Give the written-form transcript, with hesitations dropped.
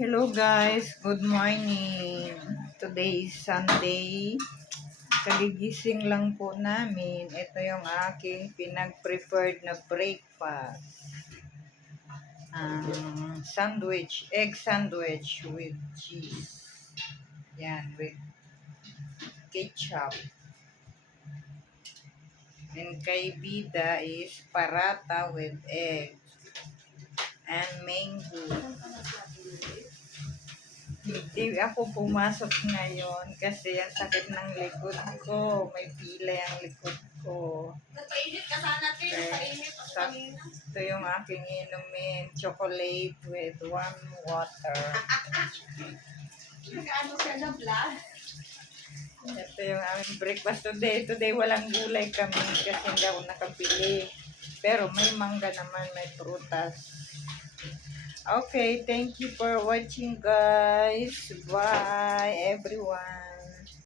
Hello guys, good morning. Today is Sunday. Kagigising lang po namin. Ito yung aking pinag-prepared na breakfast. Sandwich, egg sandwich with cheese. Yan, with ketchup. And kay Bida is parata with egg and mango. Hindi ako pumasok ngayon kasi ang sakit ng likod ko. May pilay ang likod ko. Nagpainit ka sana, Tin. Nagpainit ako kanina. Ito yung aking inumin. Chocolate with warm water. Nag-ano siya na vlog? Ito yung aming breakfast today. Today walang gulay kami kasi hindi ako nakabili. Pero may mangga naman, may prutas. Okay, thank you for watching guys. Bye everyone.